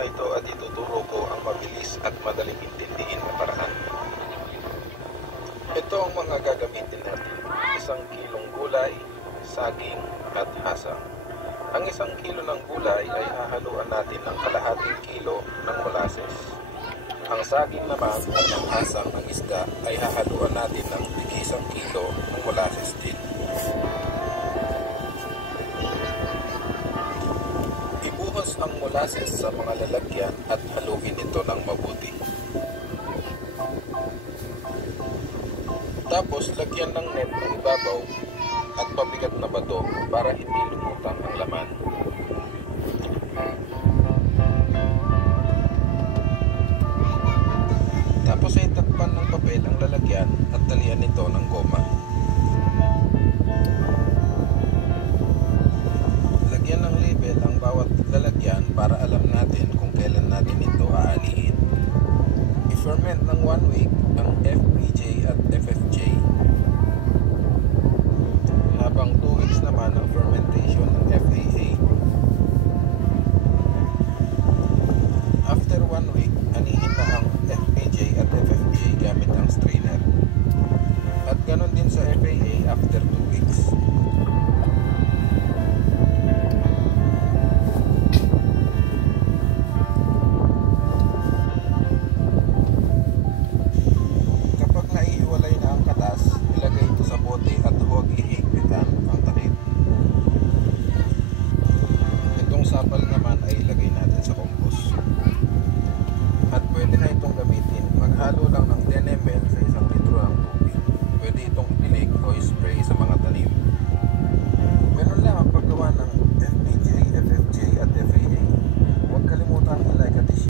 na ito at ituturo ko ang mabilis at madaling intindihin na paraan. Ito ang mga gagamitin natin: 1 kilong gulay, saging at hasang. Ang 1 kilo ng gulay ay hahaluan natin ng kalahating kilo ng molasses. Ang saging naman at ang hasang ng isda ay hahaluan natin ng 1 kilo ng molasses din. Ibuhos ang molasses sa mga lalagyan at haluin ito ng mabuti. Tapos lagyan ng net ng ibabaw at pabigat na bato para hindi lumutang ang laman. Tapos ay takpan ng papel ang lalagyan at talian nito ng goma. Lagyan ng label ang bawat lalagyan para alam natin kung kailan natin ito aanihin. I-ferment ng 1 week ang FPJ at